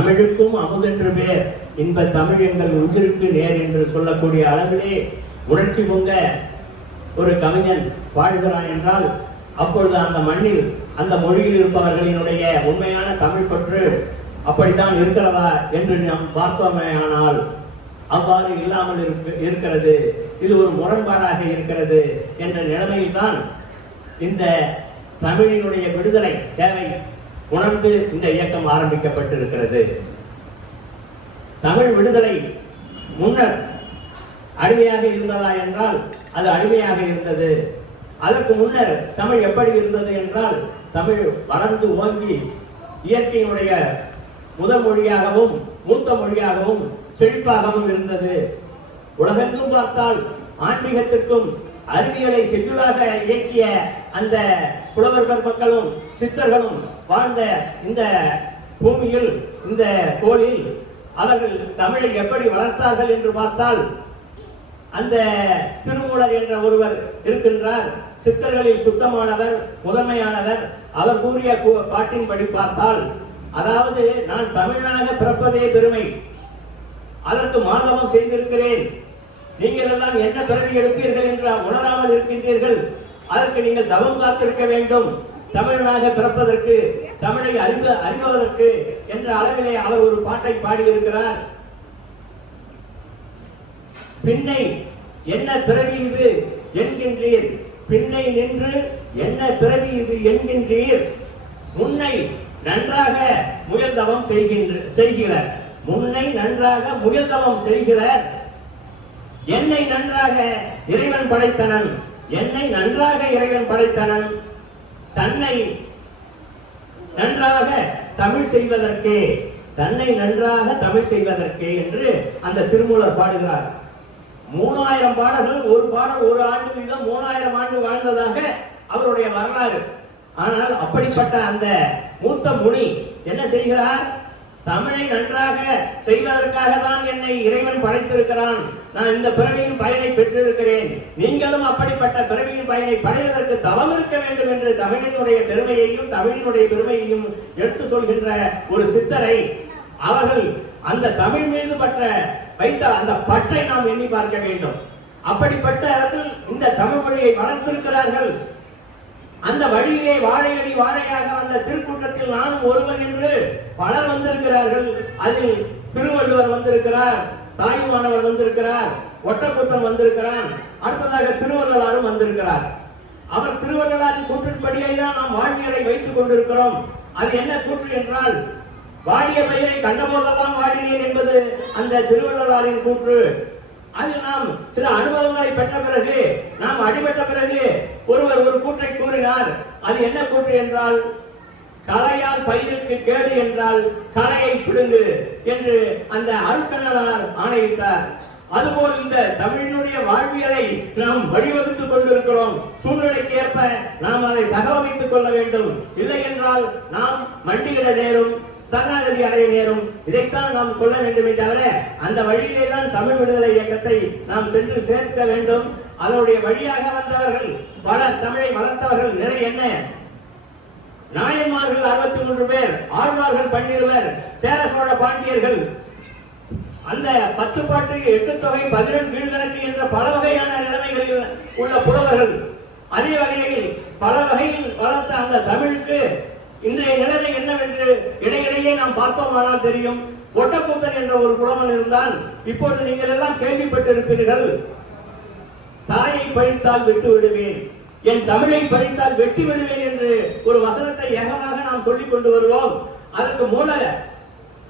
தமிழுக்கும் அமுதென்று பேர், இன்ப தமிழ் எங்கள் உயிருக்கு நேர் என்று சொல்லக்கூடிய அளவிலே உணர்ச்சி பொங்க ஒரு கவிஞன் பாடுகிறான் என்றால், அப்பொழுது அந்த மண்ணில் அந்த மொழியில் இருப்பவர்களினுடைய உண்மையான தமிழ் பற்று அப்படித்தான் இருக்கிறதா என்று நாம் பார்த்தோமேயானால் அவ்வாறு இல்லாமல் இருக்கிறது. இது ஒரு முரண்பாடாக இருக்கிறது என்ற நிலைமையில் தான் இந்த தமிழினுடைய விடுதலை தேவை உணர்ந்து இந்த இயக்கம் ஆரம்பிக்கப்பட்டிருக்கிறது. தமிழ் விடுதலை முன்னர் அடிமையாக இருந்ததா என்றால் அது அடிமையாக இருந்தது. அதற்கு முன்னர் தமிழ் எப்படி இருந்தது என்றால், தமிழ் வளர்ந்து ஓங்கி இயற்கையினுடைய முதல் மொழியாகவும் மூத்த மொழியாகவும் செழிப்பாகவும் இருந்தது. உலகெங்கும் பார்த்தால் ஆன்மீகத்திற்கும் அறிவியலை செல்லுலாக இயக்கிய அந்த புலவர் பெருமக்களும் சித்தர்களும் வாழ்ந்த இந்த பூமியில், இந்த கோளில் அவர்கள் தமிழை எப்படி வளர்த்தார்கள் என்று பார்த்தால், அந்த திருமூலர் என்ற ஒருவர் இருக்கின்றார். சித்தர்களில் சுத்தமானவர், முதன்மையானவர். அவர் கூறிய பாட்டின்படி பார்த்தால், அதாவது நான் தமிழனாக பிறப்பதே பெருமை, அதற்கு மாதவம் செய்திருக்கிறேன், நீங்கள் எல்லாம் என்ன பிறவி எடுப்பீர்கள் என்று உணராமல் இருக்கின்றீர்கள், அதற்கு நீங்கள் தவம் காத்திருக்க வேண்டும், தமிழனாக பிறப்பதற்கு, தமிழை அறிவதற்கு என்ற அளவிலே அவர் ஒரு பாட்டை பாடியிருக்கிறார். பின்னை என்ன பிறவி இது என்கின்றீர், பின்னை நின்று என்ன பிறவி இது என்கின்றீர், முன்னை நன்றாக முயல்தவம் செய்கிறார், முன்னை நன்றாக முயல்தவம் செய்கிறார், என்னை நன்றாக இறைவன் படைத்தனன், என்னை நன்றாக இறைவன் படைத்தனன், தன்னை நன்றாக தமிழ் செய்வதற்கே, தன்னை நன்றாக தமிழ் செய்வதற்கே என்று அந்த திருமூலர் பாடுகிறார். 3000 பாடல்கள், ஒரு பாடல் ஒரு ஆண்டு வீதம் 3000 ஆண்டு வாழ்ந்ததாக அவருடைய வரலாறு. ஆனால் அப்படிப்பட்ட அந்த மூத்த முனி என்ன செய்கிறார்? தமிழை நன்றாக செய்வதற்காக தான் என்னை இறைவன் படைத்திருக்கிறான், நான் இந்த பிறவியின் பயனை பெற்றிருக்கிறேன், நீங்களும் அப்படிப்பட்ட பிறவியின் பயனை படைவதற்கு தவம் இருக்க வேண்டும் என்று தமிழினுடைய பெருமையையும் தமிழினுடைய பெருமையையும் எடுத்து சொல்கின்ற ஒரு சித்தரை, அவர்கள் அந்த தமிழ் மீது வைத்த அந்த பற்றை நாம் எண்ணி பார்க்க வேண்டும். அப்படிப்பட்டவர்கள் இந்த தமிழ் மொழியை வளர்த்திருக்கிறார்கள். அந்த வழியிலே வாழையடி வாழையாக வந்த திருக்கூட்டத்தில் நானும் ஒருவன் என்று பலர் வந்திருக்கிறார்கள். அதில் திருவள்ளுவர் வந்திருக்கிறார், தாயுமானவர் வந்திருக்கிறார், ஒட்டக்கூத்தன் வந்திருக்கிறான், அடுத்ததாக திருவள்ளுவரும் வந்திருக்கிறார். அவர் திருவள்ளுவரின் கூற்றின்படியே தான் நாம் வாழ்வியலை வைத்துக் கொண்டிருக்கிறோம். அது என்ன கூற்று என்றால், வாடிய பயிரை கண்டபோதெல்லாம் வாடினேன் என்பது அந்த திருவள்ளுவரின் கூற்று. அதில் நாம் சில அனுபவங்களை பெற்ற பிறகு, நாம் அடிபட்ட பிறகு ஒருவர் ஒரு கூற்றை கூறினார். அது என்ன கூற்று என்றால், கலையால் பயிருக்கு கேடு என்றால் கலையை பிடுங்கு என்று அந்த அருட்கண்ணனார் ஆணையிட்டார். அதுபோல் இந்த தமிழினுடைய வாழ்வியலை நாம் வழிவகுத்துக் கொண்டிருக்கிறோம். சூழ்நிலைக்கு ஏற்ப நாம் அதை தகவமைத்துக் கொள்ள வேண்டும். இல்லை என்றால் நாம் மண்டியிட நேரும், சரணாகதி அடைய நேரும். இதைத்தான் நாம் கொள்ள வேண்டுமே தவிர, அந்த வழியிலே தான் தமிழ் விடுதலை இயக்கத்தை நாம் சென்று சேர்க்க வேண்டும். அதனுடைய வழியாக வந்தவர்கள் பலர், தமிழை வளர்த்தவர்கள் நிறைய. என்ன நாயன்மார்கள் 63 பேர், ஆழ்வார்கள் 12 பேர், சேர சோழ பாண்டியர்கள், அந்த 10 பாட்டு 8 தொகை 11 கீழ்கணக்கு என்ற பல வகையான நிலைமைகளில் உள்ள புலவர்கள், அதே வகையில் பல வகையில் வளர்த்த அந்த தமிழுக்கு இன்றைய நிலைமை என்னவென்று இடையிடையே நாம் பார்த்தோமானால் தெரியும். ஒட்டக்கூத்தன் என்ற ஒரு புலவன் இருந்தான். இப்பொழுது நீங்கள் எல்லாம் கேள்விப்பட்டிருப்பீர்கள், தாயை பழித்தால் விட்டு விடுவேன், என் தமிழை பழித்தால் வெட்டி விடுவேன் என்று ஒரு வசனத்தை ஏகமாக நாம் சொல்லிக் கொண்டு வருவோம். அதற்கு மூல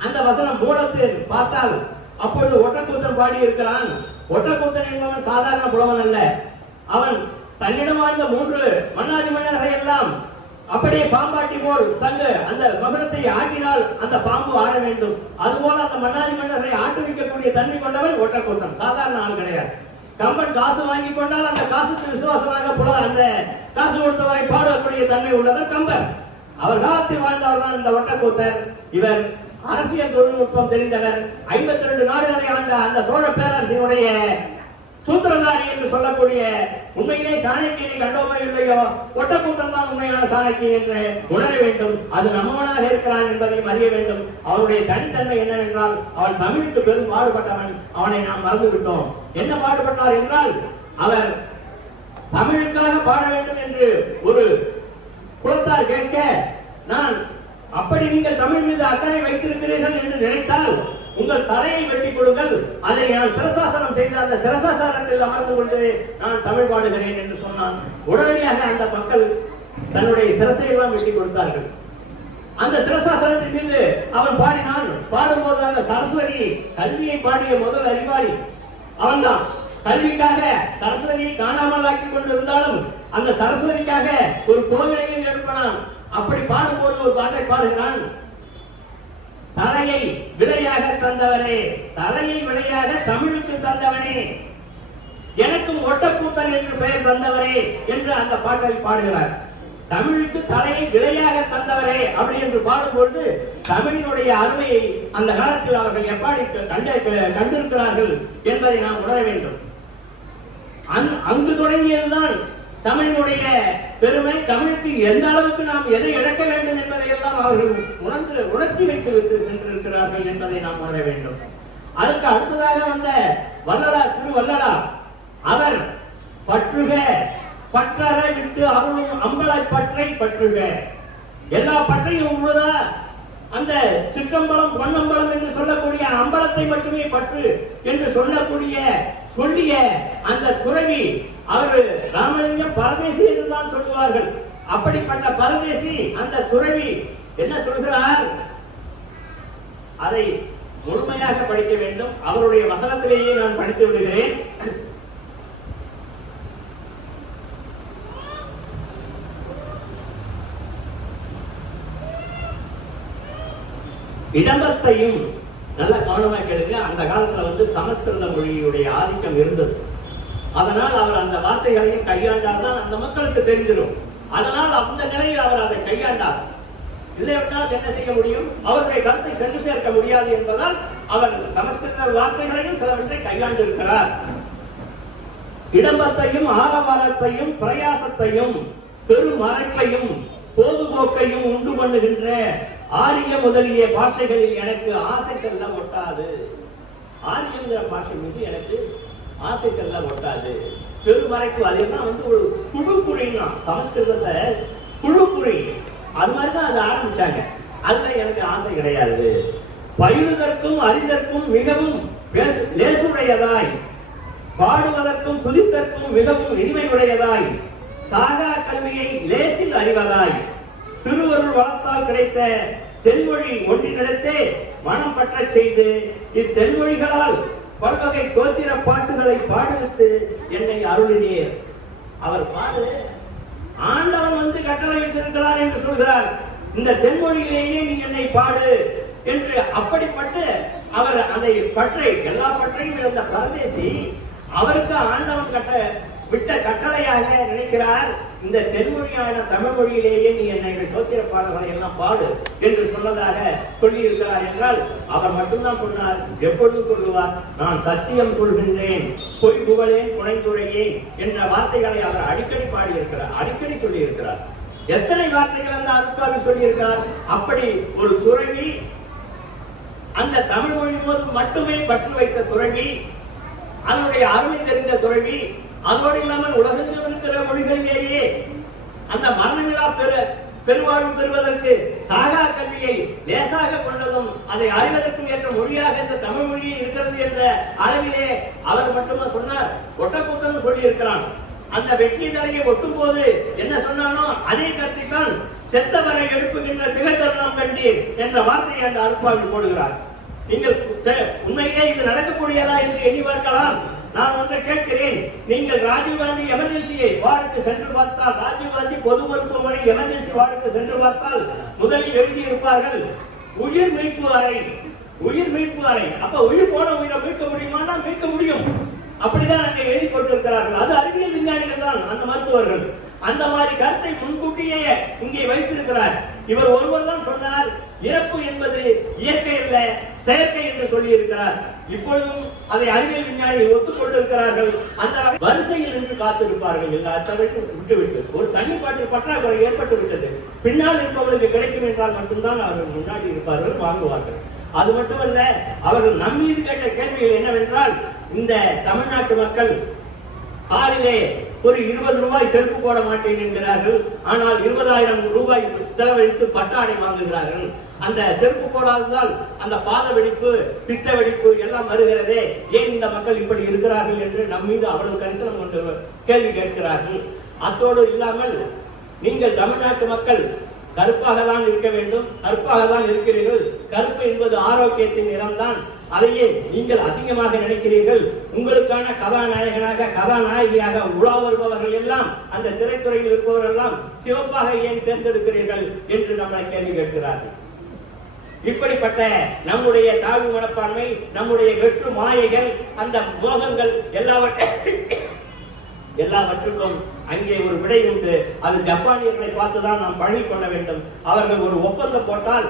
அந்த வசனம் மூலத்தில் பார்த்தால் அப்பொழுது ஒட்டக்கூத்தன் பாடி இருக்கிறான். ஒட்டக்கூத்தன் என்பவன் சாதாரண புலவன் அல்ல. அவன் தன்னிடம் வாழ்ந்த 3 மன்னாதி மன்னர்களை எல்லாம் அப்படியே பாம்பாட்டி போல் சங்கு அந்த மகுடத்தை ஆட்டினால் அந்த பாம்பு ஆட வேண்டும். அதுபோல அந்த மன்னாதி மன்னர்களை ஆட்டுவிக்கக்கூடிய தன்மை கொண்டவன் ஒட்டக்கூத்தன், சாதாரண ஆள் கிடையாது. கம்பன் காசு வாங்கி கொண்டால் அந்த காசுக்கு விசுவாசமாக அந்த காசு கொடுத்தவரை பாடக்கூடிய தன்மை உள்ளவர் கம்பன். அவர் காலத்தில் வாழ்ந்தவர் தான் இந்த ஒட்டக்கூத்தர். இவர் அரசியல் தொழில்நுட்பம் தெரிந்தவர். 52 நாடுகளை ஆண்ட அந்த சோழ பேரரசினுடைய சூத்திரதாரி என்று சொல்லக்கூடிய உண்மையிலே சாணக்கியனை கண்டோமோ இல்லையோ ஒட்டக்கூத்தன் தான் உண்மையான சாணக்கியன் என்று உணர வேண்டும். அது நம்மவனாக இருக்கிறான் என்பதையும் அறிய வேண்டும். அவருடைய தனித்தன்மை என்னவென்றால் அவன் தமிழுக்கு பெரும் பாடுபட்டவன். அவனை நாம் மறந்துவிட்டோம். என்ன பாடுபட்டார் என்றால் அவர் தமிழுக்காக பாட வேண்டும் என்று ஒரு குலத்தார் கேட்க, நான் அப்படி நீங்கள் தமிழ் மீது அக்கறை வைத்திருக்கிறீர்கள் என்று நினைத்தால் உங்கள் தலையை வெட்டி கொடுங்கள், அதை நான் சிரசாசனம் செய்து அந்த சிரசாசனத்தில் அமர்ந்து கொண்டு நான் தமிழ் பாடுகிறேன் என்று சொன்னான். உடனடியாக அந்த மக்கள் தன்னுடைய சிரசையெல்லாம் வெட்டி கொடுத்தார்கள். அந்த சிரசாசனத்தின் மீது அவன் பாடினான். பாடும்போது அந்த சரஸ்வதி கல்வியை பாடிய முதல் அறிவாளி அவன்தான். கல்விக்காக சரஸ்வதியை காணாமல் ஆக்கி கொண்டிருந்தாலும் அந்த சரஸ்வதிக்காக ஒரு கோவிலையும் எழுப்பினான். அப்படி பாடும்போது ஒரு பாட்டை பாடுகிறான். தலையை விலையாக தந்தவனே, தலையை விலையாக தமிழுக்கு தந்தவனே, எனக்கும் ஒட்டக்கூத்தன் என்று பெயர் தந்தவரே என்று அந்த பாட்டை பாடுகிறார். தமிழுக்கு தலையை விலையாக தந்தவரே அப்படி என்று பாடும்பொழுது தமிழினுடைய அருமையை அந்த காலத்தில் அவர்கள் எப்படி கண்டிருக்கிறார்கள் என்பதை நாம் உணர வேண்டும். அங்கு தொடங்கியதுதான் தமிழினுடைய பெருமை. தமிழுக்கு எந்த அளவுக்கு நாம் எதை இழக்க வேண்டும் என்பதை எல்லாம் அவர்கள் உணர்த்தி வைத்து சென்றிருக்கிறார்கள் என்பதை நாம் உணர வேண்டும். அதற்கு அடுத்ததாக வந்த வள்ளலார், திருவள்ளலா, அவர் பற்றுக பற்றறை விட்டு அருளும் அம்பல பற்றை பற்றுக, எல்லா பற்றையும் உள்ளதா அந்த சிற்றம்பலம் பொன்னம்பலம் என்று சொல்லக்கூடிய அம்பலத்தை மட்டுமே பற்று என்று சொல்லிய அந்த துறவி அவர் ராமலிங்கம் பரதேசி என்றுதான் சொல்லுவார்கள். அப்படிப்பட்ட பரதேசி அந்த துறவி என்ன சொல்கிறார், அதை முழுமையாக படிக்க வேண்டும். அவருடைய வசனத்திலேயே நான் படித்து விடுகிறேன். இடம்பத்தையும் நல்ல கவனமா கேளுங்க. அந்த காலத்துல சமஸ்கிருத மொழியுடைய ஆதிக்கம் இருந்தது. அதனால் அவர் அந்த வார்த்தைகளையும் கையாண்டால் தான் அந்த மக்களுக்கு தெரிஞ்சிடும். அதனால் அந்த நிலையில் அவர் அதை கையாண்டார். இதை விட்டால் என்ன செய்ய முடியும்? அவருடைய கருத்தை சென்று சேர்க்க முடியாது என்பதால் அவர் சமஸ்கிருத வார்த்தைகளையும் சிலவற்றை கையாண்டு இருக்கிறார். இடம்பத்தையும் ஆரவாரத்தையும் பிரயாசத்தையும் பெருமறைப்பையும் பொதுபோக்கையும் உண்டு பண்ணுகின்ற ஆரிய முதலிய பாஷைகளில் எனக்கு ஆசை செல்ல ஒட்டாது. ஆரியங்கிற பாஷை மீது எனக்கு ஆசை செல்ல ஒட்டாது. பெருமறைப்பு அதெல்லாம் ஒரு குழுப்புரின்னா, சமஸ்கிருதத்தை குழுப்புரி அது மாதிரிதான் அது ஆரம்பிச்சாங்க. அதுல எனக்கு ஆசை கிடையாது. பயிலுதற்கும் அறிதற்கும் மிகவும் லேசுடையதாய், பாடுவதற்கும் துதித்தற்கும் மிகவும் இனிமை உடையதாய், சாகா கல்வியை லேசில் அறிவதாய், திருவருள் வளத்தால் கிடைத்த தென்மொழி ஒன்றினிடத்தே மனம் பற்ற செய்து இத்தென்மொழிகளால் பல்வகை தோத்திர பாட்டுகளை பாடுவித்து என்னை அருளினீர். அவர் பாடு ஆண்டவன் கட்டளையிட்டிருக்கிறார் என்று சொல்கிறார். இந்த தென்மொழியிலேயே நீ என்னை பாடு என்று அப்படிப்பட்டு அவர் அதை பற்றை எல்லா பற்றையும் இருந்த பரதேசி அவருக்கு ஆண்டவன் விட்ட கட்டளையாக நினைக்கிறார். இந்த தென்மொழியான தமிழ் மொழியிலேயே நீ என்னை தோத்திர பாடல்களை எல்லாம் பாடு என்று சொன்னதாக சொல்லி இருக்கிறார் என்றால் அவர் மட்டும்தான் சொன்னார். எப்பொழுதும் சொல்லுவார், நான் சத்தியம் சொல்கின்றேன், பொய் புகழேன், புனைந்துரையேன் என்ற வார்த்தைகளை அவர் அடிக்கடி பாடியிருக்கிறார், அடிக்கடி சொல்லி இருக்கிறார். எத்தனை வார்த்தைகள் அந்த அருட்காவில் சொல்லி இருக்கிறார். அப்படி ஒரு துறவி, அந்த தமிழ் மொழி போது மட்டுமே பற்று வைத்த துறவி, அதனுடைய அருமை தெரிந்த துறவி, அதோடு இல்லாமல் உலகெங்கும் இருக்கிற மொழிகளிலேயே அந்த மரணமில்லா பெருவாழ்வு பெறுவதற்கு சாகா கல்வியை லேசாக கொண்டதும் அதை அறிவதற்கும் ஏற்ற மொழியாக இந்த தமிழ் மொழியே இருக்கிறது என்ற அளவிலே அவர் மட்டும்தான் சொன்னார். ஒட்டக்கூத்தனும் சொல்லி இருக்கிறான். அந்த வெற்றி தலையை ஒட்டும் போது என்ன சொன்னானோ அதே கருத்தை தான் செத்தவரை எழுப்புகின்ற திகழ்த்தருணம் கண்டீர் என்ற வார்த்தையை அந்த அருட்பாவில் போடுகிறார். நீங்கள் உண்மையிலே இது நடக்கக்கூடியதா என்று எண்ணி பார்க்கலாம். நான் ஒன்றை கேட்கிறேன். நீங்கள் ராஜீவ்காந்தி எமர்ஜென்சி வார்டுக்கு சென்று பார்த்தால், ராஜீவ்காந்தி பொது மருத்துவமனை எமர்ஜென்சி வார்டுக்கு சென்று பார்த்தால் முதலில் எழுதி இருப்பார்கள் உயிர் மீட்பு அறை, உயிர் மீட்பு அறை. அப்ப உயிர் போன உயிரை மீட்க முடியுமானா மீட்க முடியும். அப்படிதான் அங்கே எழுதி கொடுத்திருக்கிறார்கள். அது அறிவியல் விஞ்ஞானிகள் தான் அந்த மருத்துவர்கள். அந்த மாதிரி கருத்தை முன்கூட்டியே இங்கே வைத்திருக்கிறார். இவர் ஒருவர் தான் சொன்னார், இறப்பு என்பது இயற்கை அல்ல, செயற்கை என்று சொல்லி இருக்கிறார். இப்பொழுதும் அதை அறிவியல் விஞ்ஞானிகள் ஒத்துக்கொண்டிருக்கிறார்கள். அந்த வரிசையில் நின்று காத்திருப்பார்கள். எல்லாத்தையும் விட்டுவிட்டு ஒரு தண்ணி பாட்டில் பற்றாக்குறை ஏற்பட்டு விட்டது, பின்னால் இருப்பவர்களுக்கு கிடைக்கும் என்றால் மட்டும்தான் அவர்கள் முன்னாடி இருப்பார்கள், வாங்குவார்கள். அது மட்டுமல்ல, அவர்கள் நம் மீது கேட்ட கேள்விகள் என்னவென்றால், இந்த தமிழ்நாட்டு மக்கள் காலிலே ஒரு 20 ரூபாய் செருப்பு போட மாட்டேன் என்கிறார்கள். ஆனால் 20,000 ரூபாய் செலவழித்து பட்டாடை வாங்குகிறார்கள். அந்த செருப்பு போடாததால் அந்த பாத வெடிப்பு, பித்த வெடிப்பு எல்லாம் வருகிறதே, ஏன் இந்த மக்கள் இப்படி இருக்கிறார்கள் என்று நம் மீது அவ்வளவு கரிசனம் கொண்டு கேள்வி கேட்கிறார்கள். அத்தோடு இல்லாமல், நீங்கள் தமிழ்நாட்டு மக்கள் கருப்பாக தான் இருக்க வேண்டும், கருப்பாக தான் இருக்கிறீர்கள், கருப்பு என்பது ஆரோக்கியத்தின் நிறம்தான், அதையே நீங்கள் அசிங்கமாக நினைக்கிறீர்கள், உங்களுக்கான கதாநாயகனாக கதாநாயகியாக உலா வருபவர்கள் எல்லாம், அந்த திரைத்துறையில் இருப்பவர்கள் எல்லாம் சிவப்பாக ஏன் தேர்ந்தெடுக்கிறீர்கள் என்று நம்மளை கேள்வி கேட்கிறார்கள். இப்படிப்பட்ட நம்முடைய தாழ்வு மனப்பான்மை, நம்முடைய வெற்று மாயைகள், அந்த மோகங்கள் எல்லாவற்றுக்கும் அங்கே ஒரு விடை உண்டு. அது ஜப்பானியர்களை பார்த்துதான் நாம் பழகி கொள்ள வேண்டும். அவர்கள் ஒரு ஒப்பந்தம் போட்டால்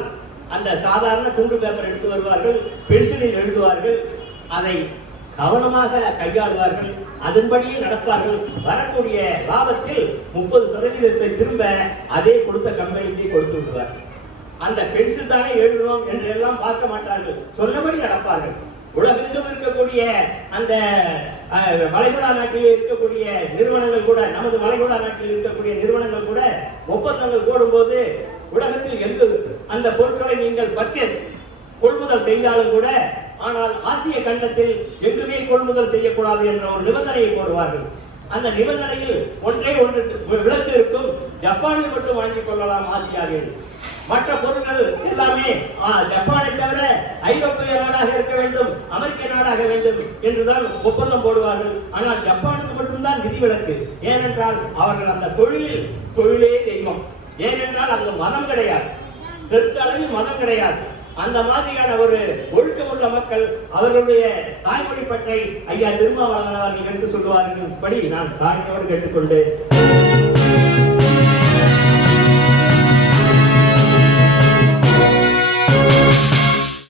அந்த சாதாரண துண்டு பேப்பர் எடுத்து வருவார்கள், பென்சிலில் எழுதுவார்கள், அதை கவனமாக கையாளுவார்கள், அதன்படியே நடப்பார்கள். வரக்கூடிய லாபத்தில் 30% திரும்ப அதே கொடுத்த கம்பெனிக்கு கொடுத்து விடுவார்கள். அந்த பென்சில் தானே எழுதுறோம் என்று எல்லாம் பார்க்க மாட்டார்கள், சொன்னபடி நடப்பார்கள். உலகெங்கும் இருக்கக்கூடிய அந்த வளைகுடா நாட்டில் இருக்கக்கூடிய நிறுவனங்கள் கூட, நமது வளைகுடா நாட்டில் இருக்கக்கூடிய நிறுவனங்கள் கூட ஒப்பந்தங்கள் போடும்போது, உலகத்தில் எங்கு அந்த பொருட்களை நீங்கள் பர்ச்சேஸ் கொள்முதல் செய்தாலும் கூட, ஆனால் ஆசிய கண்டத்தில் எங்குமே கொள்முதல் செய்யக்கூடாது என்ற ஒரு நிபந்தனையை போடுவார்கள். அந்த நிபந்தனையில் ஒன்றே ஒன்று விலக்கு இருக்கும், ஜப்பானில் மட்டும் வாங்கிக் கொள்ளலாம் ஆசியாவில். மற்ற பொருட்கள் எல்லாமே ஜப்பானை தவிர ஐரோப்பிய நாடாக இருக்க வேண்டும், அமெரிக்க நாடாக வேண்டும் என்றுதான் ஒப்பந்தம் போடுவார்கள். ஆனால் ஜப்பானுக்கு மட்டும்தான் விதிவிலக்கு. ஏனென்றால் அவர்கள் அந்த தொழிலே தெய்வம். ஏனென்றால் அங்கு மதம் கிடையாது, பெருத்தளவில் மதம் கிடையாது. அந்த மாதிரியான ஒரு ஒழுக்கமுள்ள மக்கள் அவர்களுடைய தாய்மொழி பற்றி ஐயா திருமாவளவன் அவர்கள் எடுத்து சொல்லுவார்கள். படி நான் தாய்மையோடு கேட்டுக்கொண்டு